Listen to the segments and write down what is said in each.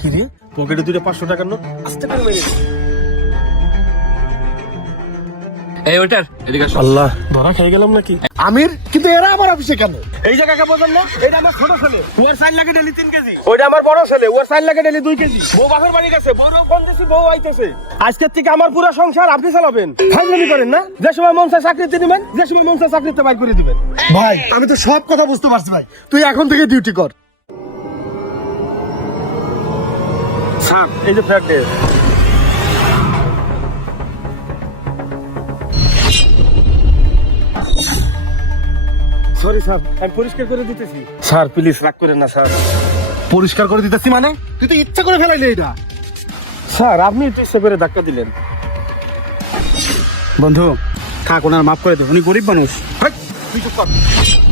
কি রে পকেটে দুটো 500 টাকার নোট আস্তে করে মেরে দে। এই ওইটার এদিকে আসো। আল্লাহ ধরা খেয়ে গেলাম নাকি? আমির, কিন্তু এরা আমার অফিসে কেন? এই যে কাকা বললাম না, এটা আমার ছোট ছেলে, ওর সাইন লাগে ডেলি 3 কেজি। ওইটা আমার বড় ছেলে, ওর সাইন লাগে ডেলি 2 কেজি। বউ বাপের বাড়ি গেছে, বউ ফোন দিছি, বউ আইতেছে। আজকের থেকে আমার পুরো সংসার আপনি চালাবেন। ফাইজলামি করেন না, যে সময় মন চায় চাকরিতে দিবেন, যে সময় মন চায় চাকরিতে বাইর করে দিবেন। ভাই আমি তো সব কথা বুঝতে পারছি ভাই, তুই এখন থেকে ডিউটি কর। স্যার এই যে ফ্ল্যাট ডে। সরি স্যার, আমি পরিষ্কার করে দিতেছি। স্যার প্লিজ রাগ করেন না স্যার। পরিষ্কার করে দিতেছি মানে? তুই তো ইচ্ছা করে ফেলাইলি এটা। স্যার আপনি তো ইচ্ছে করে ধাক্কা দিলেন। বন্ধু থাক, ওনার মাফ করে দে, উনি গরিব মানুষ। হেই, তুই চুপ কর।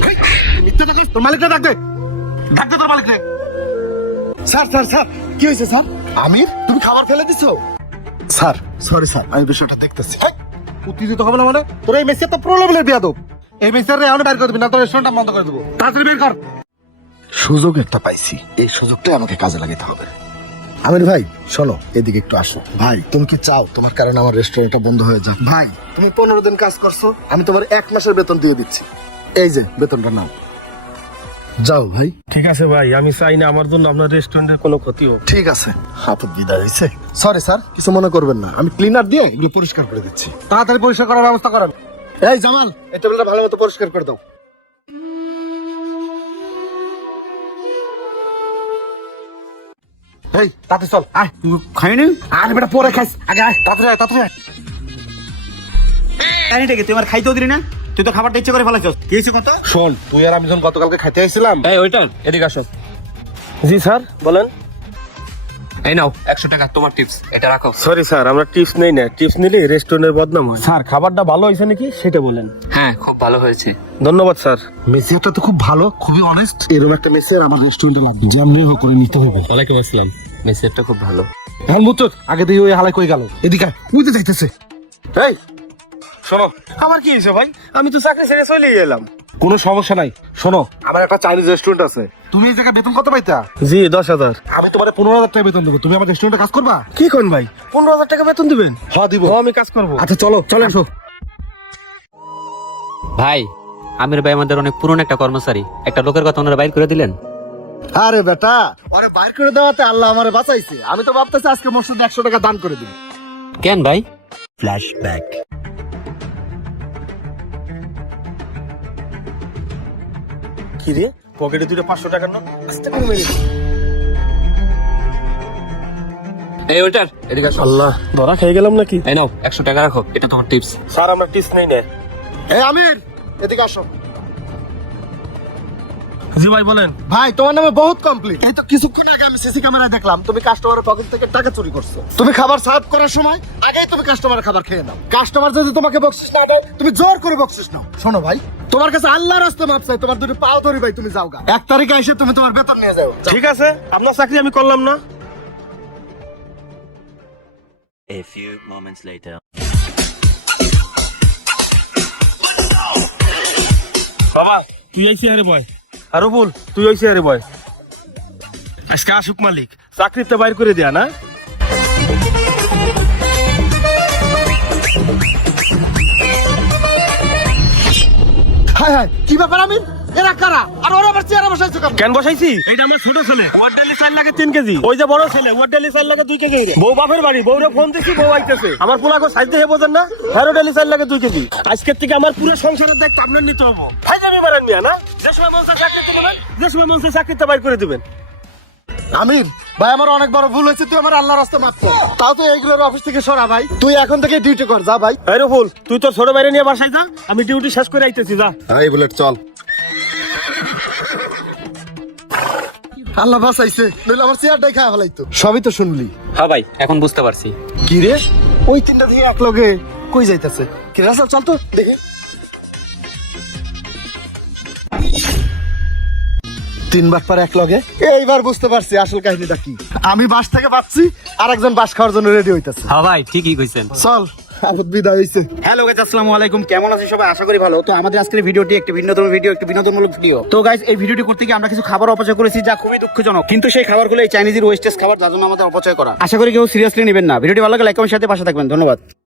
হেই, মিথ্যা থাকিস, তোর মালিককে ডাক দে। ডাক দে তোর মালিককে। স্যার স্যার স্যার, কি হয়েছে স্যার? আমির, তুমি খাবার ফেলে দিছো? স্যার সরি স্যার, আমি বিষয়টা দেখতেছি। হেই, উত্তেজিত হবে না মানে? তোর এই মেসে তো প্রলোভনের বিয়াদব। এই মেসের রে এখন বের করে দিবি না, তোর রেস্টুরেন্টটা বন্ধ করে দেবো। তাড়াতাড়ি বের কর। সুযোগ একটা পাইছি, এই সুযোগটাই আমাকে কাজে লাগাতে হবে। আমির ভাই শোনো, এদিকে একটু আসো। ভাই তুমি কি চাও তোমার কারণে আমার রেস্টুরেন্টটা বন্ধ হয়ে যাক? ভাই তুমি 15 দিন কাজ করছো, আমি তোমার 1 মাসের বেতন দিয়ে দিচ্ছি। এই যে বেতনটা নাও, যাও ভাই। ঠিক আছে ভাই, আমি চাই না আমার জন্য আপনার রেস্টুরেন্টের কোনো ক্ষতি হোক। ঠিক আছে, হাতে বিদায় হয়েছে। সরি স্যার, কিছু মনে করবেন না, আমি ক্লিনার দিয়ে এগুলো পরিষ্কার করে দিচ্ছি। তাড়াতাড়ি পরিষ্কার করার ব্যবস্থা করেন। এই জামাল, এই টেবিলটা ভালো মতো পরিষ্কার করে দাও। এই তাতে চল, আয়। খাইনি? আরে বেটা পরে খাইস, আগে আয়, তাড়াতাড়ি আয়, তাড়াতাড়ি আয়। জানিটাকে তুই আমার খাইতেও দিলি না, তুই তো খাবারটা ইচ্ছে করে ফেলাইছস। কি হয়েছে কত? শোন, তুই আর আমি যখন গতকালকে খাইতে আইছিলাম। এই ওইটার এদিকে আসো। জি স্যার বলেন। এই নাও 100 টাকা তোমার টিপস, এটা রাখো। সরি স্যার, আমরা টিপস নেই না, টিপস নিলে রেস্টুরেন্টের বদনাম হয়। স্যার খাবারটা ভালো হয়েছে নাকি সেটা বলেন। হ্যাঁ খুব ভালো হয়েছে। ধন্যবাদ স্যার। মেসিটা তো খুব ভালো, খুবই অনেস্ট। এরকম একটা মেসের আমার রেস্টুরেন্টে লাগবে, যেমনি হোক করে নিতে হবে। ওয়ালাইকুম আসসালাম। মেসেজটা খুব ভালো। এখন মুচুত, আগে দিয়ে ওই হালাই কই গেল? এদিকে বুঝতে চাইতেছে। এই শোনো, আমার কি হয়েছে ভাই? আমি তো চাকরি ছেড়ে চলে এলাম। কোনো সমস্যা নাই, শোনো আমার একটা চাইনিজ রেস্টুরেন্ট আছে। তুমি এই জায়গায় বেতন কত পাইতা? জি 10,000। আমি তোমার 15,000 টাকা বেতন দেবো, তুমি আমার রেস্টুরেন্টে কাজ করবা? কি কোন ভাই, 15,000 টাকা বেতন দিবেন? হ্যাঁ দিব। আমি কাজ করবো। আচ্ছা চলো, চলে আসো। ভাই আমির ভাই আমাদের অনেক পুরনো একটা কর্মচারী, একটা লোকের কথা ওনারা বাইর করে দিলেন। আরে বেটা, ওরে বাইর করে দেওয়াতে আল্লাহ আমারে বাঁচাইছে। আমি তো ভাবতেছি আজকে মসজিদে 100 টাকা দান করে দিই। কেন ভাই? ফ্ল্যাশব্যাক। কি রে পকেটে দুটো 500 টাকার নোট আস্তে করে মেরে দে। এই ওইটার এদিকে আসো। আল্লাহ ধরা খেয়ে গেলাম নাকি? এই নাও 100 টাকা রাখো, এটা তোমার টিপস। স্যার আমরা টিপস নেই না। এই আমির, এদিকে আসো। জি ভাই বলেন। ভাই তোমার নামে বহুত কমপ্লেইন। এই তো কিছুক্ষণ আগে আমি সিসি ক্যামেরায় দেখলাম তুমি কাস্টমারের পকেট থেকে টাকা চুরি করছো। তুমি খাবার সার্ভ করার সময় আগেই তুমি কাস্টমারের খাবার খেয়ে নাও। কাস্টমার যদি তোমাকে বকশিশ না দেয়, তুমি জোর করে বকশিশ নাও। শোনো ভাই, তোমার কাছে আল্লাহর রাস্তে মাপ চাই, তোমার দুটো পাও ধরি ভাই, তুমি যাও গা। 1 তারিখে এসে তুমি তোমার বেতন নিয়ে যাও। ঠিক আছে, আপনার চাকরি আমি করলাম না। A few moments later. বাবা তুই আইসি আরে বয়, আর রুবুল তুই আইসি আরে বয়। আজকে আসুক মালিক, চাকরিতে বাইর করে দেয়া না। হায় হায়, কি ব্যাপার আমির? এরা কারা? আর ওরা আবার চেয়ারে বসাইছো কেন? কেন বসাইছি? এইটা আমার ছোট ছেলে, ওর ডেলি চাল লাগে 3 কেজি। ওই যে বড় ছেলে, ওর ডেলি চাল লাগে 2 কেজি। বউ বাপের বাড়ি, বউরে ফোন দিছি, বউ আইতেছে। আমার পোলাগো সাইজ দেখে বোঝেন না, হেরো ডেলি চাল লাগে 2 কেজি। আজকের থেকে আমার পুরো সংসারের দায়িত্ব আপনার নিতে হবে। ভাই যাবি মারেন মিয়া না, যে সময় মন চায় চাকরিতে দিবেন, যে সময় মন চায় চাকরিতে বাইর করে দিবেন। আমির ভাই, আমার অনেক বড় ভুল হয়েছে, তুই আমার আল্লাহর রাস্তে মাপ চাই। তাও তো এইগুলোর অফিস থেকে সরা ভাই, তুই এখন থেকে ডিউটি কর, যা ভাই। এই রুবুল তুই তোর ছোট বাইরে নিয়ে বাসায় যা, আমি ডিউটি শেষ করে আইতেছি, যা। এই বুলেট চল। আল্লাহ বাঁচাইছে, নইলে আমার চেয়ারটাই খায় ফেলাইতো। সবই তো শুনলি। হ্যাঁ ভাই এখন বুঝতে পারছি। কি রে, ওই 3টা দিয়ে এক লগে কই যাইতাছে? কি রাসেল, চল তো দেখি। 3 বার পর এক লগে, এইবার বুঝতে পারছি আসল কাহিনীটা কি। আমি বাস থেকে বাঁচছি, আর একজন বাস খাওয়ার জন্য রেডি হইতাছে। হ্যাঁ ভাই ঠিকই কইছেন। চল। আপদ বিদায় হইছে। হ্যালো গাইস, আসসালামু আলাইকুম। কেমন আছেন সবাই? আশা করি ভালো। তো আমাদের আজকের ভিডিওটি একটি বিনোদনমূলক ভিডিও। তো গাইস, এই ভিডিওটি করতে গিয়ে আমরা কিছু খাবার অপচয় করেছি, যা খুবই দুঃখজনক। কিন্তু সেই খাবারগুলো এই চাইনিজের ওয়েস্টেজ খাবার, যার জন্য আমাদের অপচয় করা। আশা করি কেউ সিরিয়াসলি নেবেন না। ভিডিওটি ভালো লাগলে লাইক কমেন্ট সাথে পাশে থাকবেন। ধন্যবাদ।